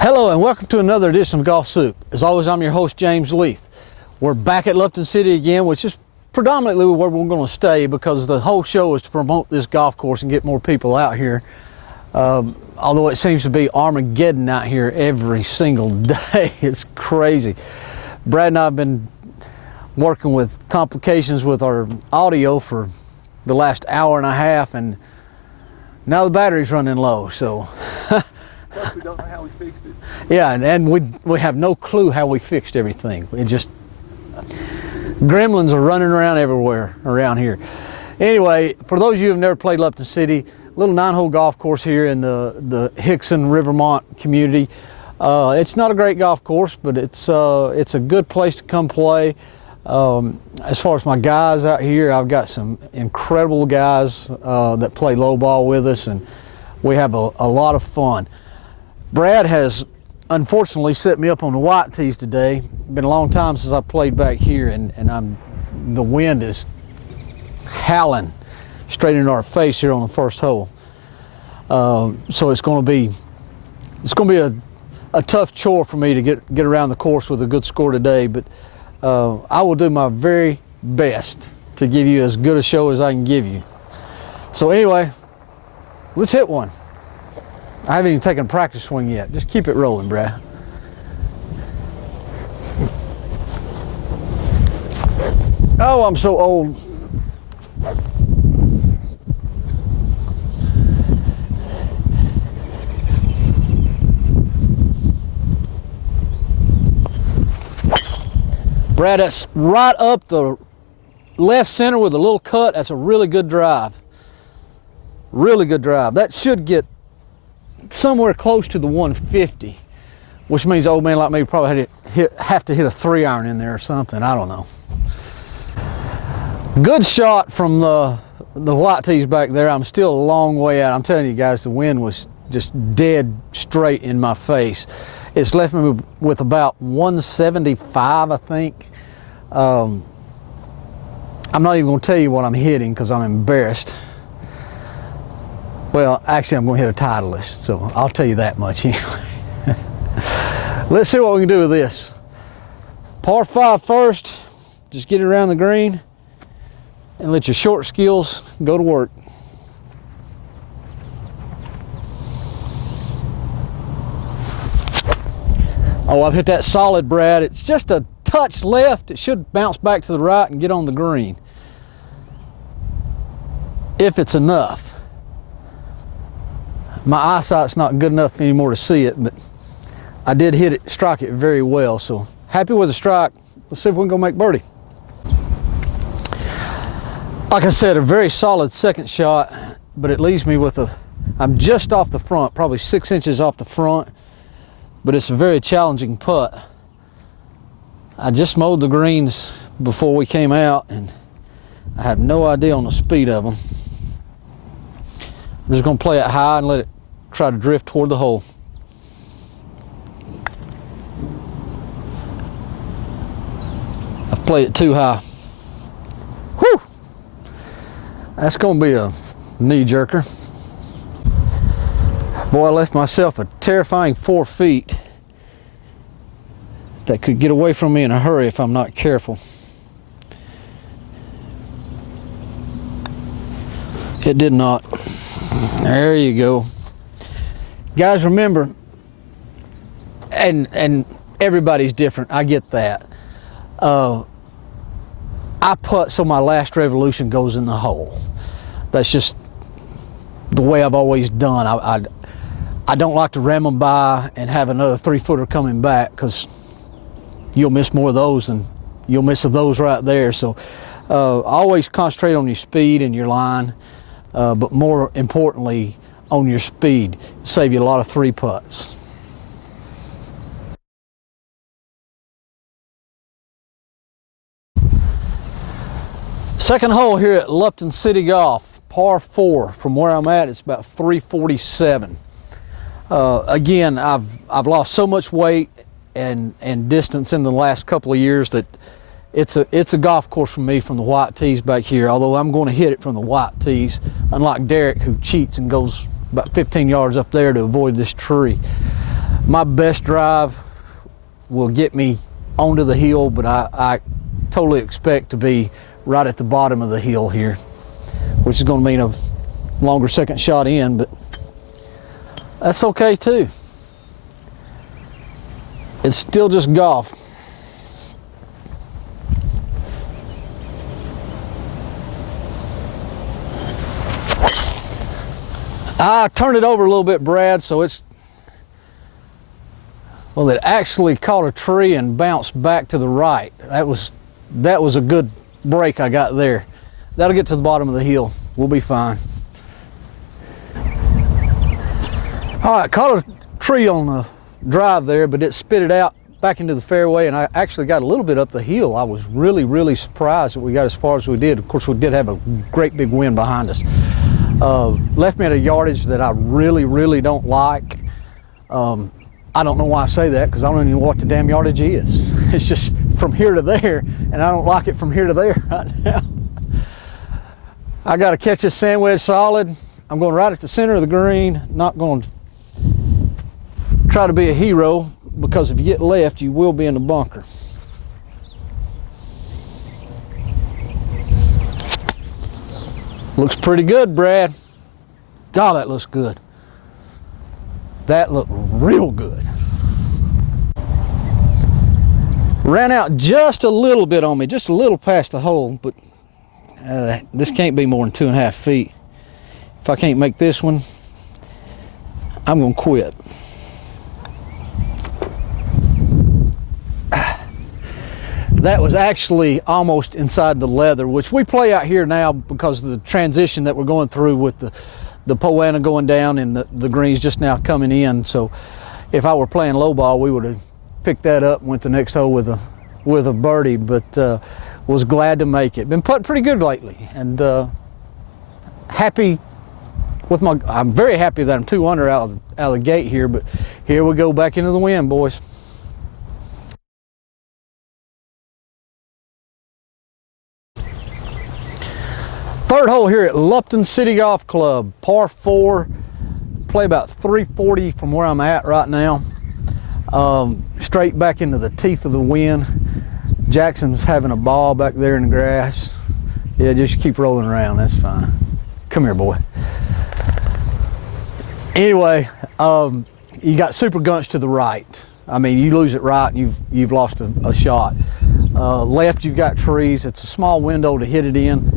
Hello and welcome to another edition of Golf Soup. As always, I'm your host, James Leith. We're back at Lupton City again, which is predominantly where we're going to stay because the whole show is to promote this golf course and get more people out here. Although it seems to be Armageddon out here every single day. It's crazy. Brad and I have been working with complications with our audio for the last hour and a half, and now the battery's running low, so. Plus we don't know how we fixed it. Yeah, and we have no clue how we fixed everything. It just, gremlins are running around everywhere around here. Anyway, for those of you who have never played Lupton City, little 9-hole golf course here in the Hickson Rivermont community. It's not a great golf course, but it's a good place to come play. As far as my guys out here, I've got some incredible guys that play low ball with us, and we have a lot of fun. Brad has unfortunately set me up on the white tees today. Been a long time since I played back here, and the wind is howling straight into our face here on the first hole. So it's going to be a tough chore for me to get around the course with a good score today, but I will do my very best to give you as good a show as I can give you. So anyway, let's hit one. I haven't even taken a practice swing yet. Just keep it rolling, Brad. Oh, I'm so old. Brad, that's right up the left center with a little cut. That's a really good drive. Really good drive. That should get somewhere close to the 150, which means old man like me probably have to hit a 3-iron in there or something. I don't know. Good shot from the white tees back there. I'm still a long way out. I'm telling you guys, the wind was just dead straight in my face. It's left me with about 175, I think. I'm not even going to tell you what I'm hitting because I'm embarrassed. Well, actually, I'm going to hit a Titleist, so I'll tell you that much anyway. Let's see what we can do with this. Par 5 first. Just get it around the green and let your short skills go to work. Oh, I've hit that solid, Brad. It's just a touch left. It should bounce back to the right and get on the green. If it's enough. My eyesight's not good enough anymore to see it, but I did strike it very well. So happy with the strike. Let's see if we can go make birdie. Like I said, a very solid second shot, but it leaves me with I'm just off the front, probably 6 inches off the front, but it's a very challenging putt. I just mowed the greens before we came out, and I have no idea on the speed of them. I'm just going to play it high and let it try to drift toward the hole. I've played it too high. Whew! That's going to be a knee jerker. Boy, I left myself a terrifying 4 feet that could get away from me in a hurry if I'm not careful. It did not. There you go. Guys, remember, and everybody's different, I get that. I putt so my last revolution goes in the hole. That's just the way I've always done. I don't like to ram them by and have another 3-footer coming back, because you'll miss more of those than you'll miss of those right there. So always concentrate on your speed and your line. But more importantly, on your speed. Save you a lot of 3 putts. Second hole here at Lupton City Golf, par 4. From where I'm at, it's about 347. Again, I've lost so much weight and distance in the last couple of years that it's a golf course for me from the white tees back here, although I'm going to hit it from the white tees, unlike Derek, who cheats and goes about 15 yards up there to avoid this tree. My best drive will get me onto the hill, but I totally expect to be right at the bottom of the hill here, which is going to mean a longer second shot in, but that's okay too. It's still just golf. I turned it over a little bit, Brad, so it actually caught a tree and bounced back to the right. That was a good break I got there. That'll get to the bottom of the hill. We'll be fine. All right, caught a tree on the drive there, but it spit it out back into the fairway, and I actually got a little bit up the hill. I was really, really surprised that we got as far as we did. Of course, we did have a great big wind behind us. Left me at a yardage that I really, really don't like. I don't know why I say that, because I don't even know what the damn yardage is. It's just from here to there, and I don't like it from here to there right now. I got to catch this sand wedge solid. I'm going right at the center of the green. Not going to try to be a hero, because if you get left, you will be in the bunker. Looks pretty good, Brad. God, that looks good. That looked real good. Ran out just a little bit on me, just a little past the hole, but this can't be more than 2.5 feet. If I can't make this one, I'm gonna quit. That was actually almost inside the leather, which we play out here now because of the transition that we're going through with the Poana going down and the greens just now coming in. So if I were playing low ball, we would have picked that up and went the next hole with a birdie, but was glad to make it. Been putting pretty good lately, and happy with I'm very happy that I'm 2 under out of the gate here, but here we go back into the wind, boys. Third hole here at Lupton City Golf Club, par 4. Play about 340 from where I'm at right now. Straight back into the teeth of the wind. Jackson's having a ball back there in the grass. Yeah, just keep rolling around, that's fine. Come here, boy. Anyway, you got super gunch to the right. I mean, you lose it right and you've lost a shot. Left, you've got trees. It's a small window to hit it in.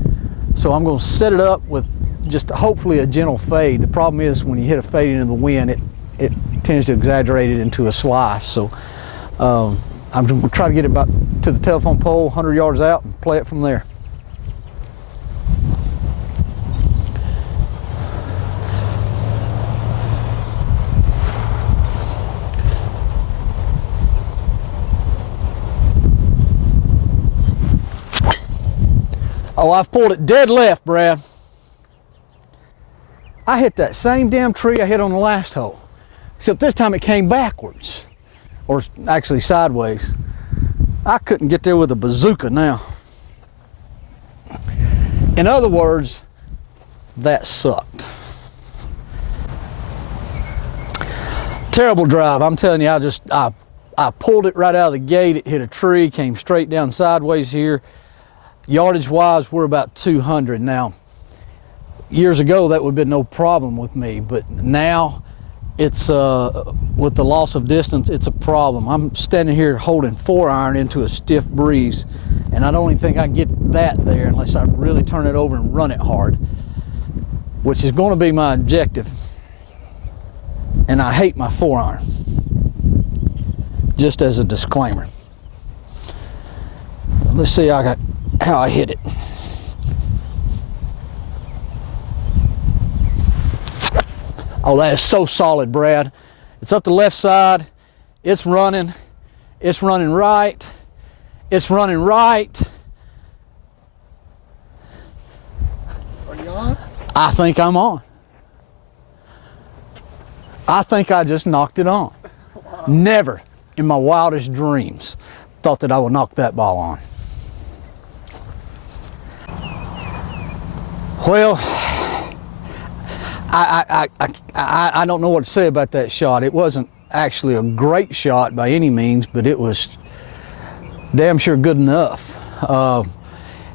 So I'm going to set it up with just hopefully a gentle fade. The problem is when you hit a fade into the wind, it tends to exaggerate it into a slice. So I'm going to try to get it back to the telephone pole 100 yards out and play it from there. Oh, I've pulled it dead left, Brad. I hit that same damn tree I hit on the last hole, except this time it came backwards, or actually sideways. I couldn't get there with a bazooka now. In other words, that sucked. Terrible drive, I'm telling you. I pulled it right out of the gate. It hit a tree, came straight down sideways here. Yardage wise, we're about 200 now. Years ago, that would have been no problem with me, but now it's with the loss of distance, it's a problem. I'm standing here holding 4-iron into a stiff breeze, and I don't even think I can get that there unless I really turn it over and run it hard, which is going to be my objective. And I hate my 4-iron, just as a disclaimer. Let's see how I hit it. Oh, that is so solid, Brad. It's up the left side. It's running. It's running right. It's running right. Are you on? I think I'm on. I think I just knocked it on. Wow. Never in my wildest dreams thought that I would knock that ball on. Well, I don't know what to say about that shot. It wasn't actually a great shot by any means, but it was damn sure good enough.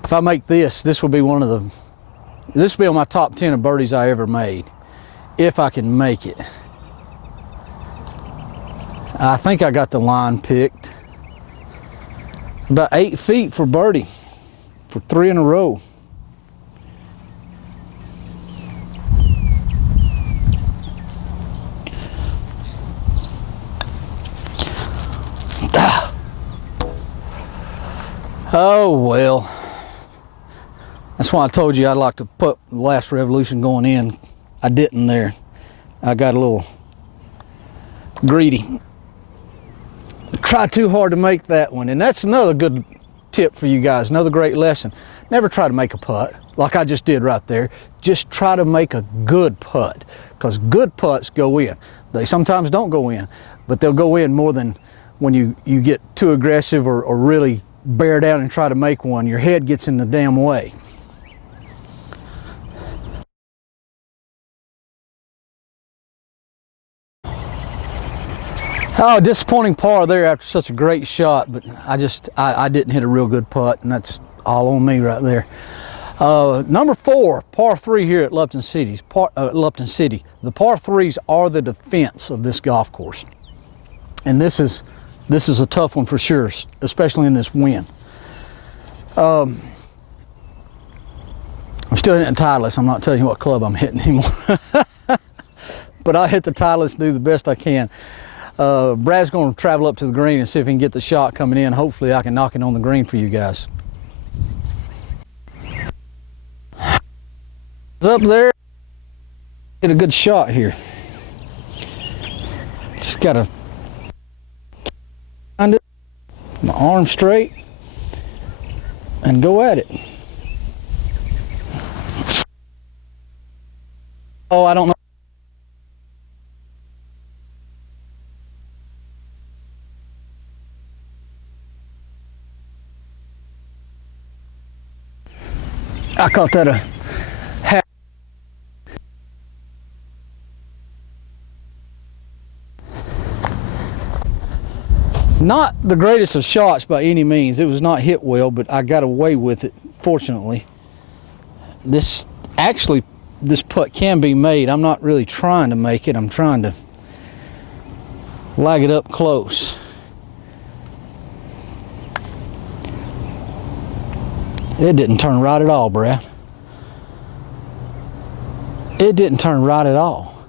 If I make this will be this will be on my top 10 of birdies I ever made, if I can make it. I think I got the line picked. About 8 feet for birdie for 3 in a row. Oh well, that's why I told you I'd like to put the last revolution going in. I didn't there. I got a little greedy. Try too hard to make that one, and that's another good tip for you guys, another great lesson. Never try to make a putt like I just did right there. Just try to make a good putt, because good putts go in. They sometimes don't go in, but they'll go in more than when you get too aggressive or really bear down and try to make one. Your head gets in the damn way. Oh, disappointing par there after such a great shot, but I didn't hit a real good putt, and that's all on me right there. Number 4, par 3 here at Lupton City. The par 3s are the defense of this golf course, and this is a tough one for sure, especially in this wind. I'm still hitting Titleist. I'm not telling you what club I'm hitting anymore, but I hit the Titleist and do the best I can. Brad's going to travel up to the green and see if he can get the shot coming in. Hopefully I can knock it on the green for you guys. It's up there. Get a good shot here. Just got to find it, my arm straight, and go at it. Oh, I don't know. I caught that a half. Not the greatest of shots by any means. It was not hit well, but I got away with it, fortunately. This putt can be made. I'm not really trying to make it. I'm trying to lag it up close. It didn't turn right at all, Brad. It didn't turn right at all.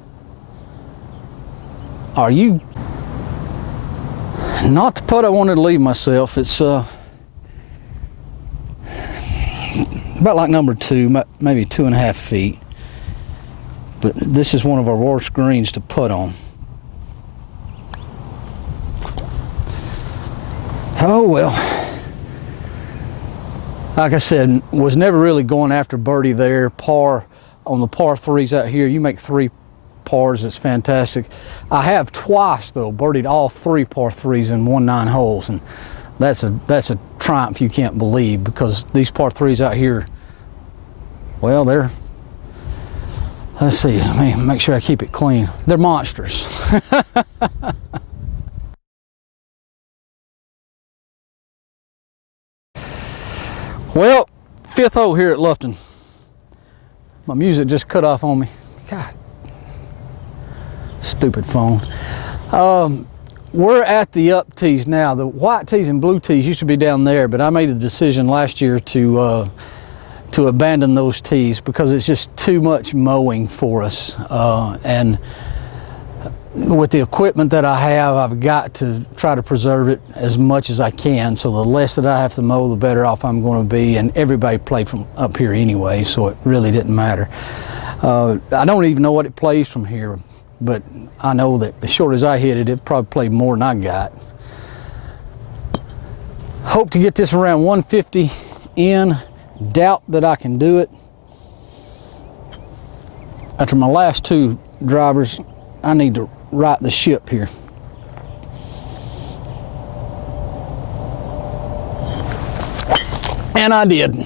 Are you... Not the putt I wanted to leave myself. It's about like number 2, maybe 2.5 feet. But this is one of our worst greens to putt on. Oh well. Like I said, was never really going after birdie there. Par on the par 3s out here. You make 3 pars, it's fantastic. I have twice though birdied all 3 par 3s in 1-9 holes, and that's a triumph you can't believe, because these par 3s out here, well, let's see, let me make sure I keep it clean. They're monsters. Well, 5th hole here at Lupton. My music just cut off on me. God, stupid phone. We're at the up tees now. The white tees and blue tees used to be down there, but I made the decision last year to abandon those tees because it's just too much mowing for us. And with the equipment that I have, I've got to try to preserve it as much as I can. So the less that I have to mow, the better off I'm going to be. And everybody played from up here anyway, so it really didn't matter. I don't even know what it plays from here, but I know that as short as I hit it, it probably played more than I got. Hope to get this around 150 in. Doubt that I can do it. After my last 2 drivers, I need to right the ship here. And I did.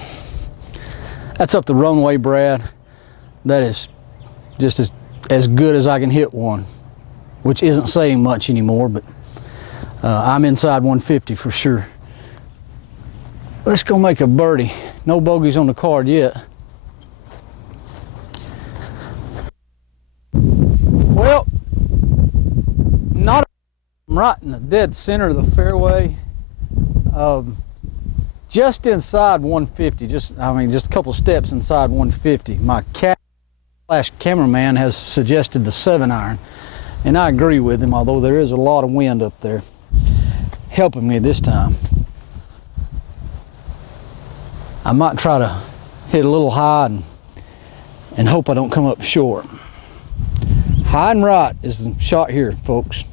That's up the runway, Brad. That is just as good as I can hit one. which isn't saying much anymore, but I'm inside 150 for sure. Let's go make a birdie. No bogeys on the card yet. Well, not right in the dead center of the fairway. Just inside 150, just a couple steps inside 150. My cameraman has suggested the 7-iron, and I agree with him, although there is a lot of wind up there helping me this time. I might try to hit a little high and hope I don't come up short. High and right is the shot here, folks.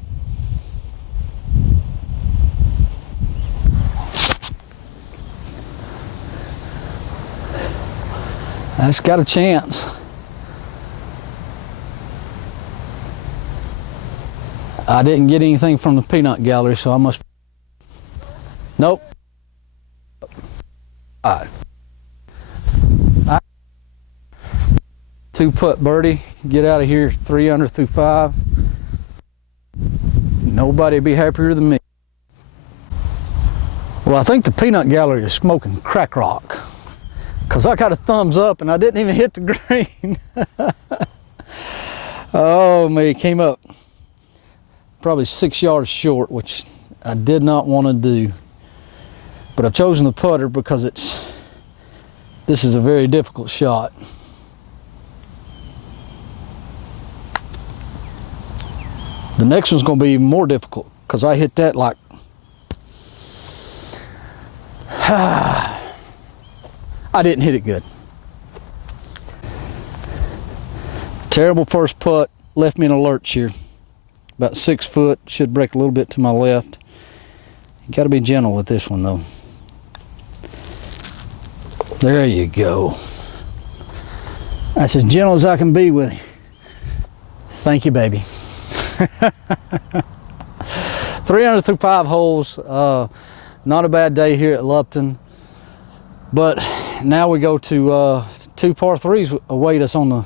That's got a chance. I didn't get anything from the peanut gallery, so I must. Nope. All right. 2-putt birdie. Get out of here 3 under through 5. Nobody'd be happier than me. Well, I think the peanut gallery is smoking crack rock, because I got a thumbs up and I didn't even hit the green. Oh, me, came up probably 6 yards short, which I did not want to do. But I've chosen the putter because this is a very difficult shot. The next one's going to be even more difficult because I hit that like I didn't hit it good. Terrible first putt, left me in a lurch here. About 6 foot, should break a little bit to my left. You got to be gentle with this one though. There you go. That's as gentle as I can be with you. Thank you, baby. 300 through 5 holes. Not a bad day here at Lupton. But now we go to 2 par 3s await us on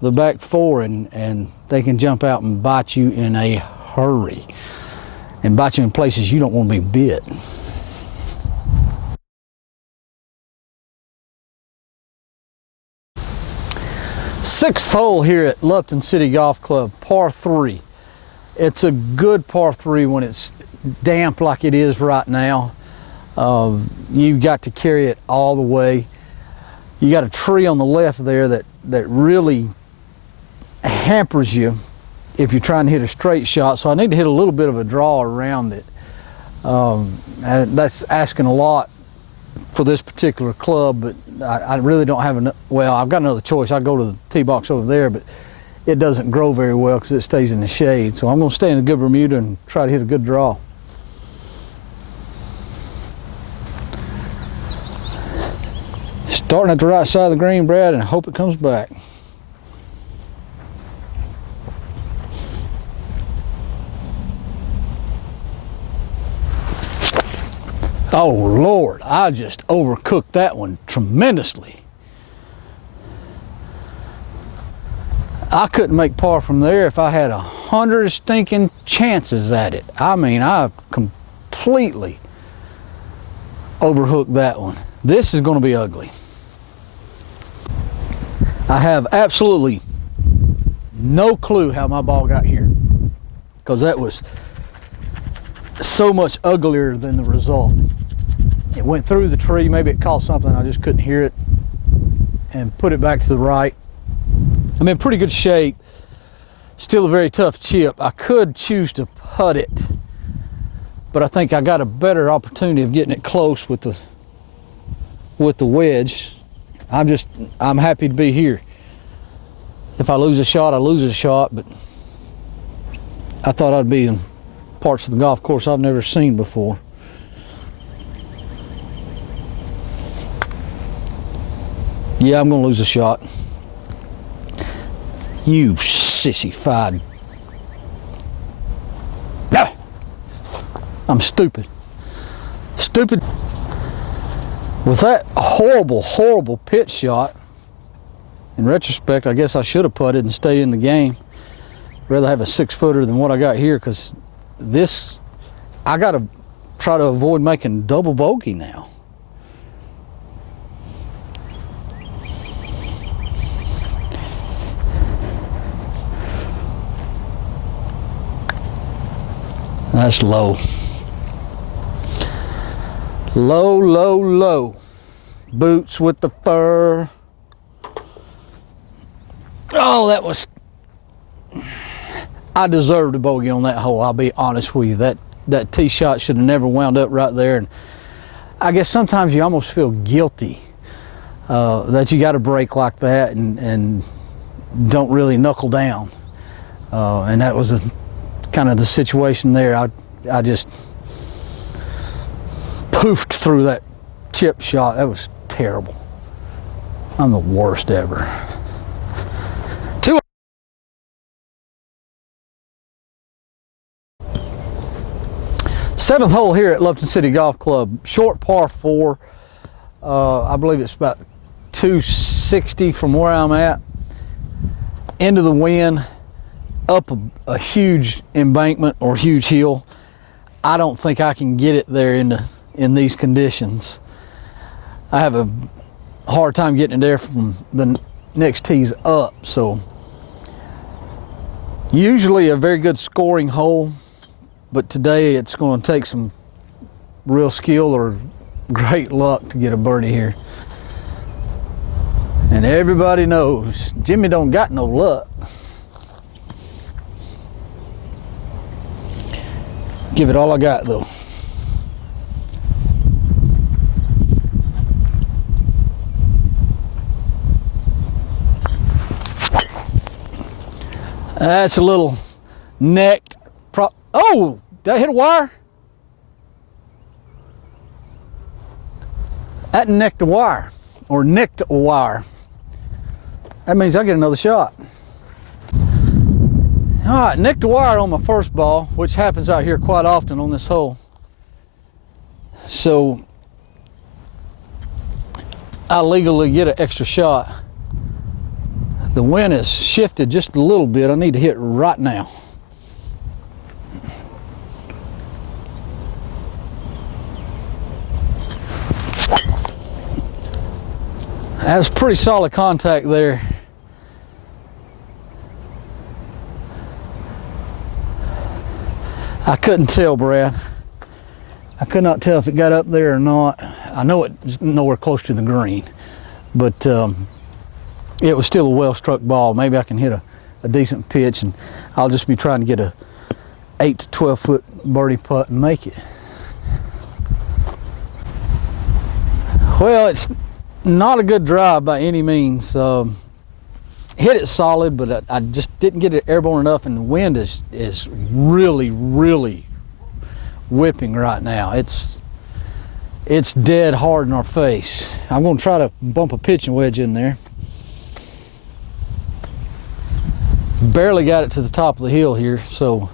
the back 4, and they can jump out and bite you in a hurry. And bite you in places you don't want to be bit. Sixth hole here at Lupton City Golf Club, par 3. It's a good par 3 when it's damp like it is right now. You've got to carry it all the way. You got a tree on the left there that really hampers you if you're trying to hit a straight shot. So I need to hit a little bit of a draw around it. And that's asking a lot for this particular club, but I really don't have enough. Well, I've got another choice. I go to the tee box over there, but it doesn't grow very well because it stays in the shade. So I'm going to stay in a good Bermuda and try to hit a good draw. Starting at the right side of the green, Brad, and hope it comes back. Oh Lord, I just overcooked that one tremendously. I couldn't make par from there if I had 100 stinking chances at it. I mean, I completely overhooked that one. This is going to be ugly. I have absolutely no clue how my ball got here, because that was so much uglier than the result. It went through the tree, maybe it caught something, I just couldn't hear it, and put it back to the right. I'm in pretty good shape. Still a very tough chip. I could choose to putt it, but I think I got a better opportunity of getting it close with the wedge. I'm happy to be here. If I lose a shot, I lose a shot, but I thought I'd be in parts of the golf course I've never seen before. Yeah, I'm gonna lose a shot. You sissy-fied. No! I'm stupid. Stupid. With that horrible, horrible pitch shot, in retrospect, I guess I should have putted and stayed in the game. rather have a 6-footer than what I got here, because this, I got to try to avoid making double bogey now. That's low. Low, low, low. Boots with the fur. Oh, that was... I deserved a bogey on that hole, I'll be honest with you. That tee shot should have never wound up right there. And I guess sometimes you almost feel guilty that you got to break like that and don't really knuckle down. And that was kind of the situation there. I just poofed through that chip shot. That was terrible. I'm the worst ever. Seventh hole here at Lupton City Golf Club. Short par 4. I believe it's about 260 from where I'm at. Into the wind, up a huge embankment or huge hill. I don't think I can get it there in these conditions. I have a hard time getting it there from the next tees up. So usually a very good scoring hole, but today it's going to take some real skill or great luck to get a birdie here. And everybody knows Jimmy don't got no luck. Give it all I got though. That's a little necked. Oh, did I hit a wire? That necked a wire, or nicked a wire. That means I get another shot. All right, nicked a wire on my first ball, which happens out here quite often on this hole. So I legally get an extra shot. The wind has shifted just a little bit. I need to hit right now. That's pretty solid contact there. I couldn't tell, Brad. I could not tell if it got up there or not. I know it's nowhere close to the green, but it was still a well-struck ball. Maybe I can hit a decent pitch, and I'll just be trying to get a 8 to 12 foot birdie putt and make it. Well, it's not a good drive by any means. Hit it solid, but I just didn't get it airborne enough, and the wind is really, really whipping right now. It's dead hard in our face. I'm going to try to bump a pitching wedge in there. Barely got it to the top of the hill here, so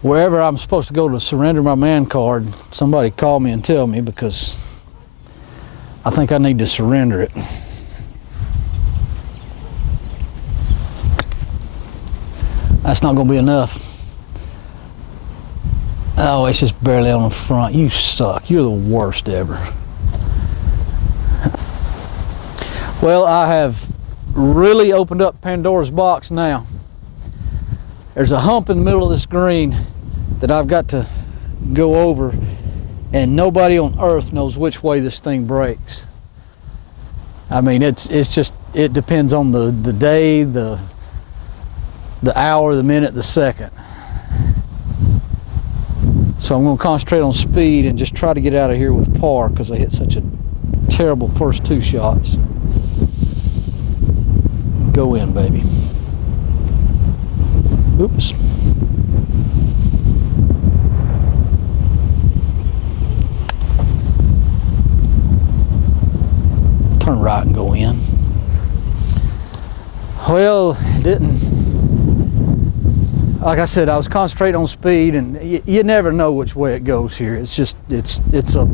wherever I'm supposed to go to surrender my man card, somebody call me and tell me, because I think I need to surrender it. That's not going to be enough. Oh, it's just barely on the front. You suck. You're the worst ever. Well, I have really opened up Pandora's box now. There's a hump in the middle of this green that I've got to go over, and nobody on earth knows which way this thing breaks. I mean, it's just, it depends on the day, the hour, the minute, the second. So I'm going to concentrate on speed and just try to get out of here with par, because I hit such a terrible first 2 shots. Go in, baby. Oops. Turn right and go in. Well, it didn't. Like I said, I was concentrating on speed, and you never know which way it goes here. It's just, it's a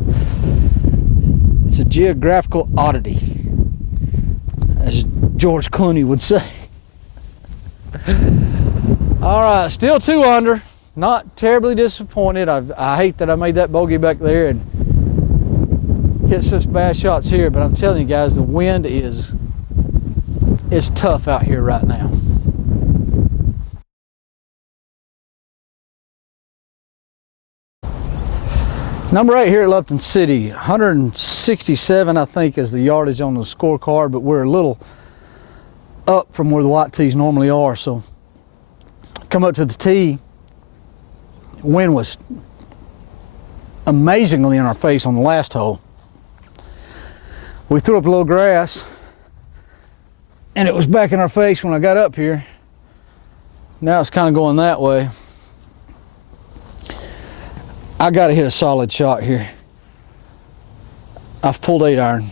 geographical oddity, as George Clooney would say. All right, still 2 under. Not terribly disappointed. I hate that I made that bogey back there and hit such bad shots here, but I'm telling you guys, the wind is tough out here right now. Number 8 here at Lupton City, 167 I think is the yardage on the scorecard, but we're a little up from where the white tees normally are. So come up to the tee, wind was amazingly in our face on the last hole. We threw up a little grass and it was back in our face when I got up here. Now it's kind of going that way. I got to hit a solid shot here. I've pulled 8 iron.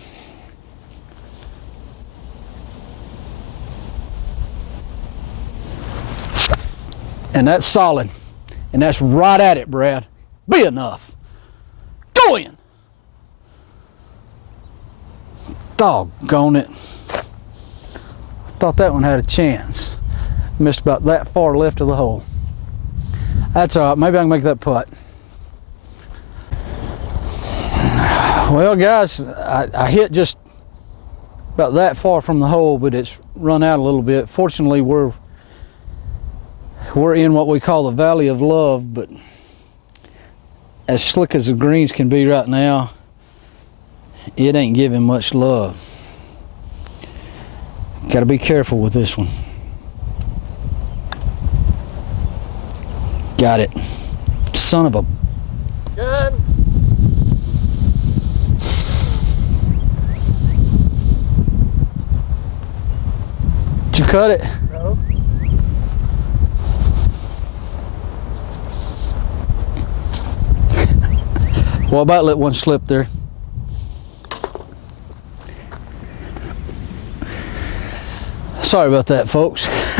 And that's solid. And that's right at it, Brad. Be enough. Go in. Doggone it. Thought that one had a chance. Missed about that far left of the hole. That's all right. Maybe I can make that putt. Well, guys, I hit just about that far from the hole, but it's run out a little bit. Fortunately, we're in what we call the Valley of Love, but as slick as the greens can be right now, it ain't giving much love. Got to be careful with this one. Got it. Son of a... Good. Did you cut it? No. Well, I about let one slip there. Sorry about that, folks.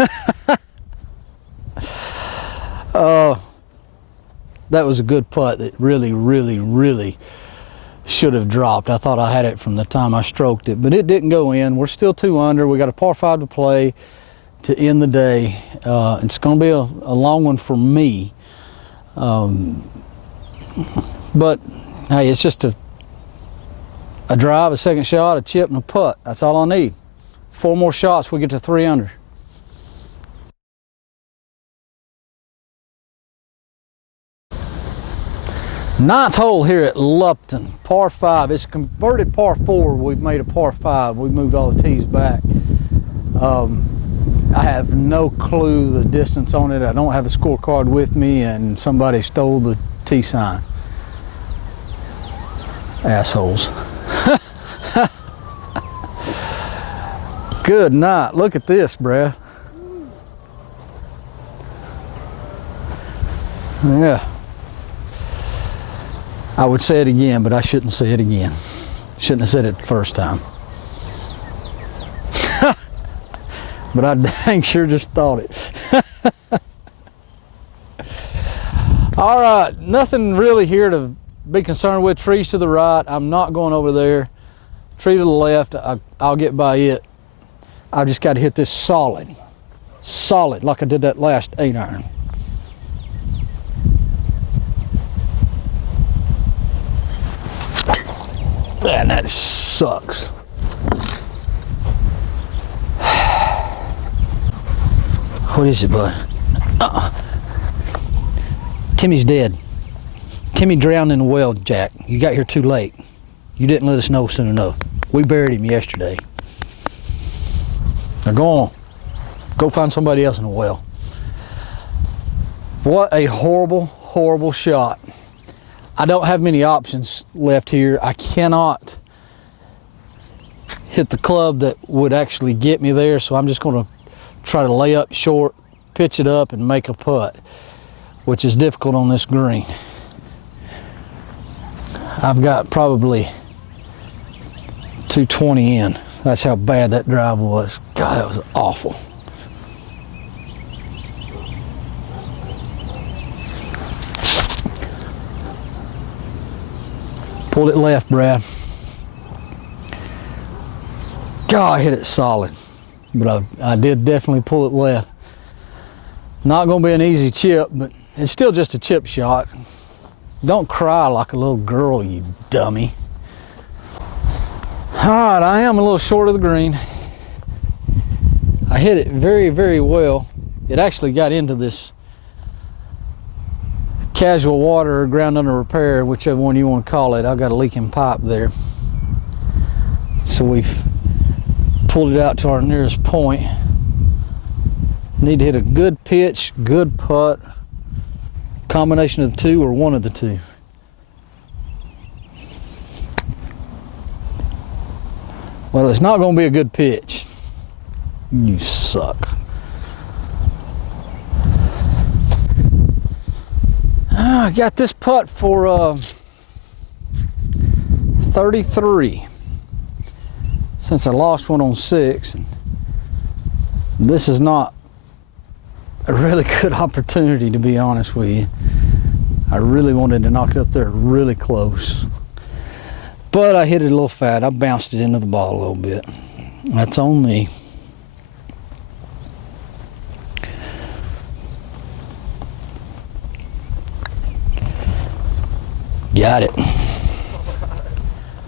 That was a good putt that really should have dropped. I thought I had it from the time I stroked it, but it didn't go in. We're still 2 under. We got a par 5 to play to end the day. It's going to be a long one for me. But hey, it's just a drive, a second shot, a chip, and a putt. That's all I need. 4 more shots, we get to 3 under. Ninth hole here at Lupton, par 5. It's converted par 4. We've made a par 5. We moved all the tees back. I have no clue the distance on it. I don't have a scorecard with me, and somebody stole the tee sign. Assholes. Good night. Look at this, Brad. Yeah. I would say it again, but I shouldn't say it again. Shouldn't have said it the first time. But I dang sure just thought it. All right, nothing really here to be concerned with. Trees to the right. I'm not going over there. Tree to the left. I'll get by it. I just got to hit this solid, like I did that last 8 iron. Man, that sucks. What is it, bud? Timmy's dead. Timmy drowned in the well, Jack. You got here too late. You didn't let us know soon enough. We buried him yesterday. Now go on. Go find somebody else in the well. What a horrible shot. I don't have many options left here. I cannot hit the club that would actually get me there, so I'm just going to try to lay up short, pitch it up, and make a putt, which is difficult on this green. I've got probably 220 in. That's how bad that drive was. God, that was awful. Pulled it left, Brad. God, I hit it solid, but I did definitely pull it left. Not going to be an easy chip, but it's still just a chip shot. Don't cry like a little girl, you dummy. All right, I am a little short of the green. I hit it very, very well. It actually got into this casual water or ground under repair, whichever one you want to call it. I've got a leaking pipe there. So we've pulled it out to our nearest point. Need to hit a good pitch, good putt, combination of the two or one of the two. Well, it's not going to be a good pitch. You suck. I got this putt for 33. Since I lost one on 6, and this is not a really good opportunity, to be honest with you. I really wanted to knock it up there really close, but I hit it a little fat. I bounced it into the ball a little bit. That's on me. Got it.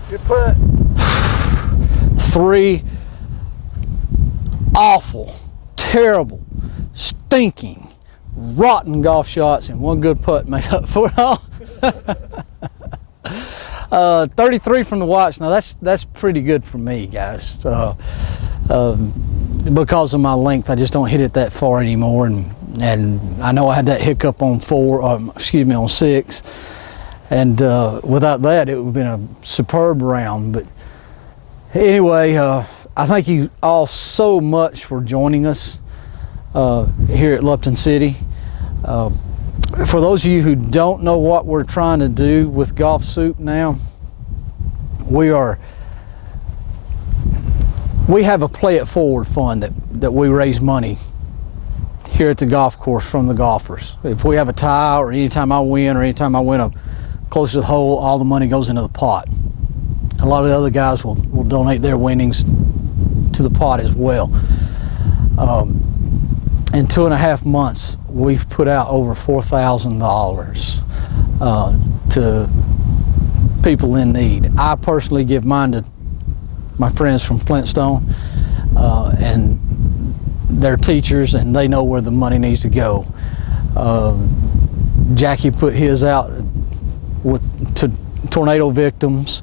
Good putt. 3 awful, terrible, stinking, rotten golf shots and one good putt made up for it all. 33 from the watch. Now that's pretty good for me, guys. Because of my length, I just don't hit it that far anymore, and I know I had that hiccup on on 6, and without that, it would have been a superb round. But anyway, I thank you all so much for joining us here at Lupton City. For those of you who don't know what we're trying to do with Golf Soup now, we have a Play It Forward fund that we raise money here at the golf course from the golfers. If we have a tie, or anytime I win, or anytime I win a close to the hole, all the money goes into the pot. A lot of the other guys will donate their winnings to the pot as well. In 2.5 months, we've put out over $4,000 to people in need. I personally give mine to my friends from Flintstone, and they're teachers, and they know where the money needs to go. Jackie put his out to tornado victims.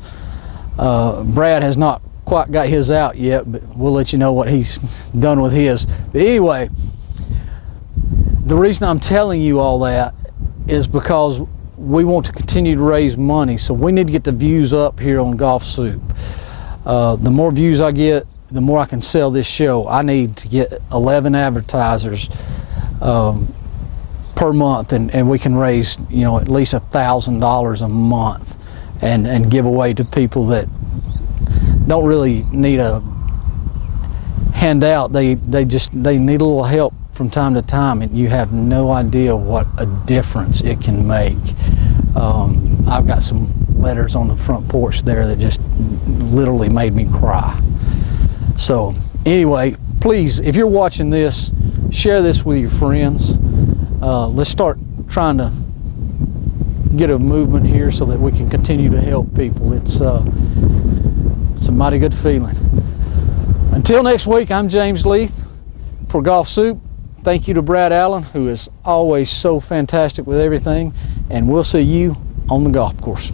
Brad has not quite got his out yet, but we'll let you know what he's done with his. But anyway, the reason I'm telling you all that is because we want to continue to raise money, so we need to get the views up here on Golf Soup. The more views I get, the more I can sell this show. I need to get 11 advertisers per month, and we can raise, at least $1,000 a month and give away to people that don't really need a handout. They need a little help from time to time, and you have no idea what a difference it can make. I've got some letters on the front porch there that just literally made me cry. So anyway, please, if you're watching this, share this with your friends. Let's start trying to get a movement here so that we can continue to help people. It's a mighty good feeling. Until next week, I'm James Leith for Golf Soup. Thank you to Brad Allen, who is always so fantastic with everything, and we'll see you on the golf course.